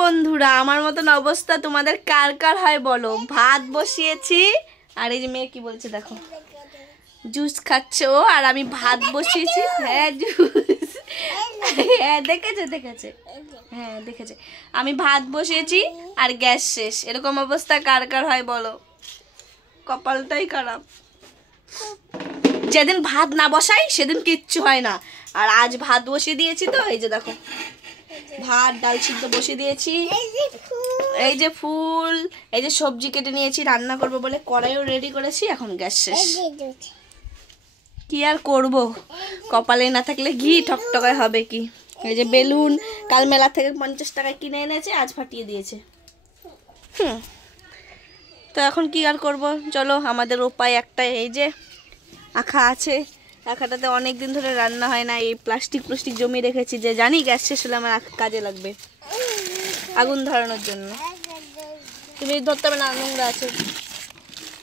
বন্ধুরা, আমার মতন অবস্থা তোমাদের কার কার হয় বলো। ভাত বসিয়েছি আর এই যে মেয়ে কি বলছে দেখো, জুস খাচ্ছে ও, আর আমি ভাত বসিয়েছি। হ্যাঁ জুস, হ্যাঁ দেখেছে দেখেছে, হ্যাঁ দেখেছে। আমি ভাত বসিয়েছি আর গ্যাস শেষ। এরকম অবস্থা কার কার হয় বলো। কপালটাই খারাপ। যেদিন ভাত না বসাই সেদিন কিচ্ছু হয় না, আর আজ ভাত বসিয়ে দিয়েছি তো এই যে দেখো, ভাত ডাল সিদ্ধ বসিয়ে দিয়েছি। এই যে ফুল, এই যে সবজি কেটে নিয়েছি রান্না করবো বলে, কড়াইও রেডি করেছি। এখন গ্যাস শেষ, কি আর করব, কপালে না থাকলে ঘি ঠকঠকায় হবে কি। এই যে বেলুন কাল মেলা থেকে 50 টাকায় কিনে এনেছে, আজ ফাটিয়ে দিয়েছে। তো এখন কি আর করব, চলো আমাদের উপায় একটাই, এই যে আখা আছে, আখাটাতে অনেক দিন ধরে রান্না হয় না। এই প্লাস্টিক জমিয়ে রেখেছি, যে জানি গ্যাস শেষ হলে আমার কাজে লাগবে আগুন ধরানোর জন্য। তুমি ধরতে হবে না, নোংরা আছে।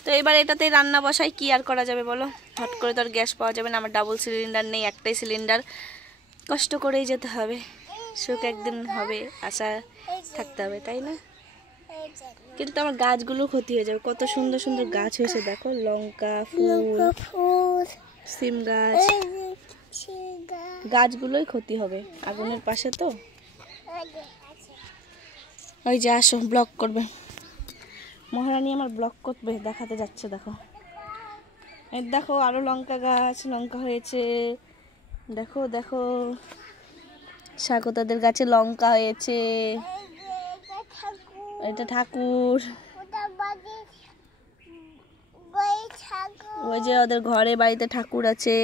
তো এবার এটাতেই রান্না বসাই, কি আর করা যাবে বলো। হট করে তো আর গ্যাস পাওয়া যাবে না, আমার ডাবল সিলিন্ডার নেই, একটাই সিলিন্ডার। কষ্ট করেই যেতে হবে, সুখ একদিন হবে, আশা থাকতে হবে, তাই না? কিন্তু আমার গাছগুলো ক্ষতি হয়ে যাবে। কত সুন্দর সুন্দর গাছ হয়েছে দেখো, লঙ্কা ফুল, সিম গাছ, গাছগুলোই ক্ষতি হবে আগুনের পাশে তো। ওই যে আসো ব্লগ করবে, মহারানী আমার ব্লগ করবে, দেখাতে যাচ্ছে দেখো। এই দেখো আরো লঙ্কা গাছ, লঙ্কা হয়েছে দেখো দেখো, স্বাগতাদের গাছে লঙ্কা হয়েছে। এটা ঠাকুর, ওই যে ওদের ঘরে বাড়িতে ঠাকুর আছে,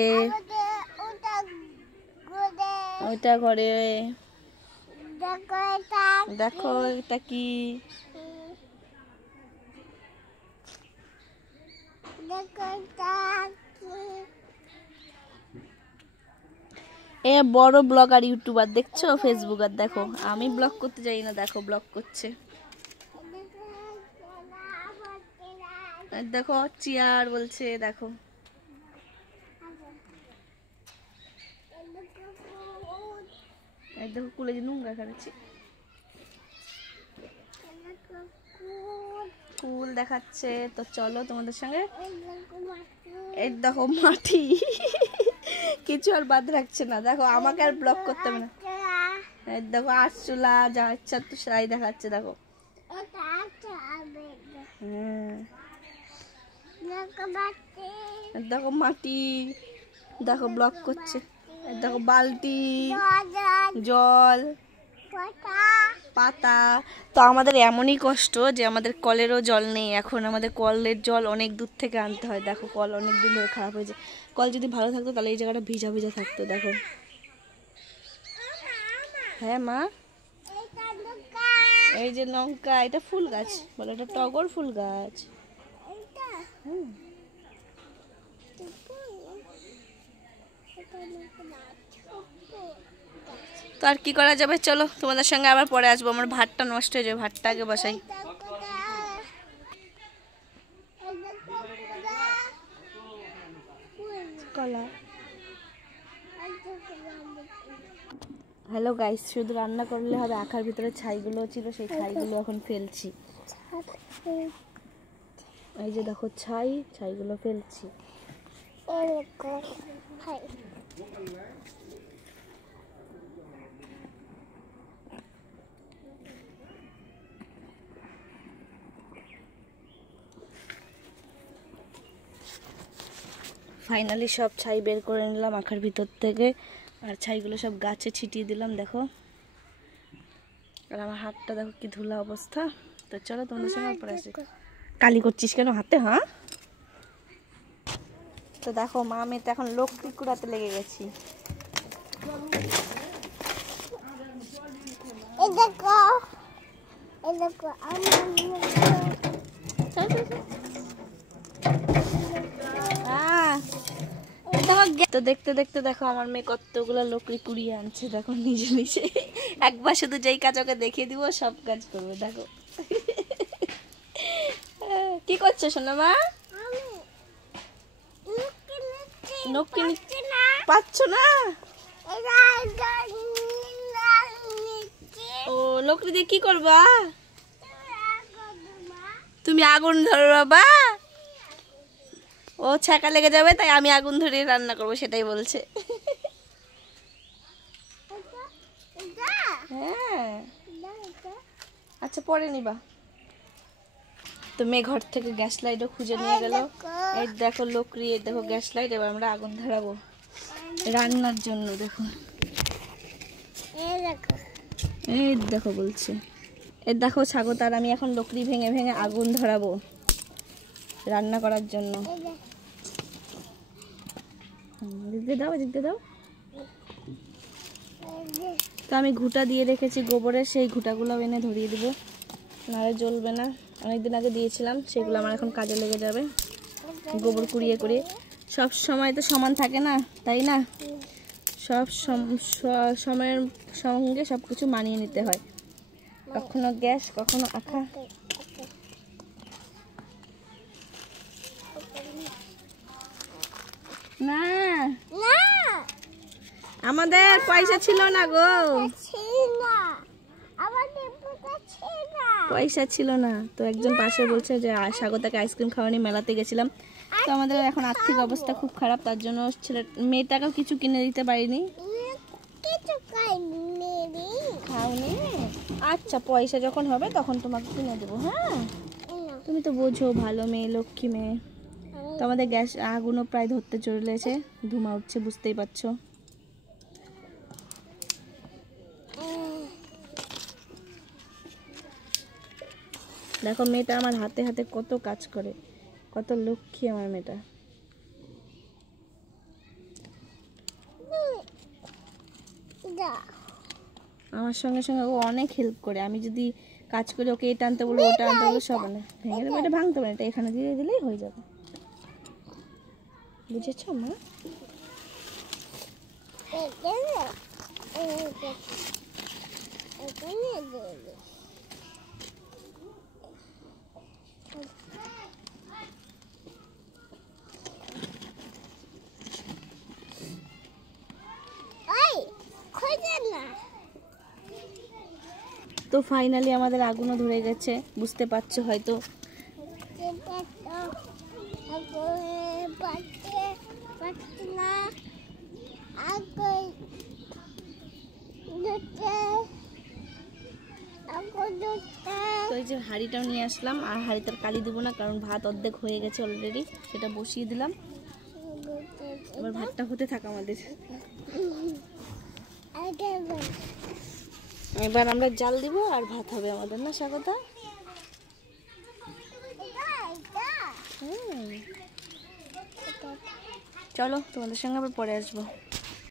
ওইটা ঘরে। দেখো এটা কি, এ বড় ব্লগার ইউটিউবার দেখছো, ফেসবুকার। দেখো আমি ব্লগ করতে যাই না, দেখো ব্লগ করছে। দেখো চেয়ার বলছে, দেখো দেখো কুলে যে নোংরা খাচ্ছি, কুল দেখাচ্ছে। তো চলো তোমাদের সঙ্গে, এই দেখো মাটি, কিছু আর বাদ রাখছে না। দেখো আমাকে আর ব্লগ করতে হবে না। দেখো আরচুলা, যা ইচ্ছা তো সেটাই দেখাচ্ছে। দেখো দেখো মাটি, দেখো ব্লগ করছে। দেখো বালতি, জল, পাতা। তো আমাদের এমনই কষ্ট যে আমাদের কলেরও জল নেই এখন। আমাদের কলের জল অনেক দূর থেকে আনতে হয়। দেখো কল অনেক দিন ধরে খারাপ হয়েছে। কল যদি ভালো থাকতো তাহলে এই জায়গাটা ভিজা ভিজা থাকতো। দেখো, হ্যাঁ মা, এই যে লঙ্কা, এটা ফুল গাছ বলে, এটা টগর ফুল গাছ। তো আর কি করা যাবে, চলো তোমাদের সঙ্গে আবার পরে আসবো। আমার ভাতটা নষ্ট হয়ে যাবে, ভাতটা আগে বসাই। কলা, হ্যালো গাইস, শুধু রান্না করলে হবে, আখার ভিতরে ছাইগুলো ছিল, সেই ছাইগুলো এখন ফেলছি। এই যে দেখো ছাইগুলো ফেলছি। ফাইনালি সব ছাই বের করে নিলাম আখার ভিতর থেকে, আর ছাইগুলো সব গাছে ছিটিয়ে দিলাম। দেখো, আর আমার হাতটা দেখো কি ধুলা অবস্থা। তো চলো তোমাদের সঙ্গে পরে আসি। কালি করছিস কেন হাতে? হ্যাঁ, তো দেখো মা, আমি তো এখন লক্ষ্মী কুড়াতে লেগে গেছি। তো দেখতে দেখতে দেখো আমার মেয়ে কতগুলো লকড়ি কুড়িয়ে আনছে। দেখো নিজে নিজে, একবার শুধু যেই কাজ ওকে দেখিয়ে দিব সব কাজ করবে। দেখো কি করছো সোনা মা? পাচ্ছ না? ও লকড়ি দিয়ে কি করবা? তুমি আগুন ধরো বাবা। ও ছ্যাঁকা লেগে যাবে তাই আমি আগুন ধরিয়ে রান্না করবো সেটাই বলছে। হ্যাঁ আচ্ছা পরে নিবা। তো মেয়ে ঘর থেকে গ্যাস লাইটও খুঁজে নিয়ে গেল। এই দেখো লকড়ি, এই দেখো গ্যাস লাইট। এবার আমরা আগুন ধরাবো রান্নার জন্য। দেখো এই দেখো বলছে, এই দেখো স্বাগত আর আমি এখন লকড়ি ভেঙে ভেঙে আগুন ধরাবো রান্না করার জন্য। দিতে দাও, দিতে দাও। তো আমি ঘুঁটা দিয়ে রেখেছি গোবরের, সেই ঘুঁটাগুলো এনে ধরিয়ে দেবো, নাহলে জ্বলবে না। অনেকদিন আগে দিয়েছিলাম, সেগুলো আমার এখন কাজে লেগে যাবে। গোবর কুড়িয়ে কুড়িয়ে সব সময় তো সমান থাকে না, তাই না? সব সময়ের সঙ্গে সব কিছু মানিয়ে নিতে হয়, কখনো গ্যাস কখনো আঁকা। না আমাদের পয়সা ছিল না গো, পয়সা ছিল না। তো একজন পাশে বলছে যে স্বাগতাকে আইসক্রিম খাওয়ানি, মেলাতে গেছিলাম। তো আমাদের এখন আর্থিক অবস্থা খুব খারাপ, তার জন্য মেয়েটাকেও কিছু কিনে দিতে পারিনি। খাওনি? আচ্ছা পয়সা যখন হবে তখন তোমাকে কিনে দেবো। হ্যাঁ তুমি তো বোঝো, ভালো মেয়ে, লক্ষ্মী মেয়ে। তো আমাদের গ্যাস আগুনও প্রায় ধরতে চলেছে, ধুমা উঠছে, বুঝতেই পারছো। দেখো মেয়েটা আমার হাতে হাতে কত কাজ করে, কত লক্ষ্মী আমার মেয়েটা। আমার সঙ্গে সঙ্গে ও অনেক হেল্প করে। আমি যদি কাজ করি ওকে এটা আনতে বলবো, ওটা আনতে বলবো, সব আনে। ভেঙে দেবো, এটা ভাঙতে পারে, এটা এখানে দিয়ে দিলেই হয়ে যাবে। বুঝেছো মা? তো ফাইনালি আমাদের আগুনও ধরে গেছে, বুঝতে পারছো হয়তো। তো এই যে হাঁড়িটাও নিয়ে আসলাম, আর হাঁড়িটার কালি দেবো না, কারণ ভাত অর্ধেক হয়ে গেছে অলরেডি, সেটা বসিয়ে দিলাম। এবার ভাতটা হতে থাক আমাদের। এবার আমরা জাল দিব আর ভাত হবে আমাদের, না স্বাগতা? চলো তোমাদের সঙ্গে আবার পরে আসবো।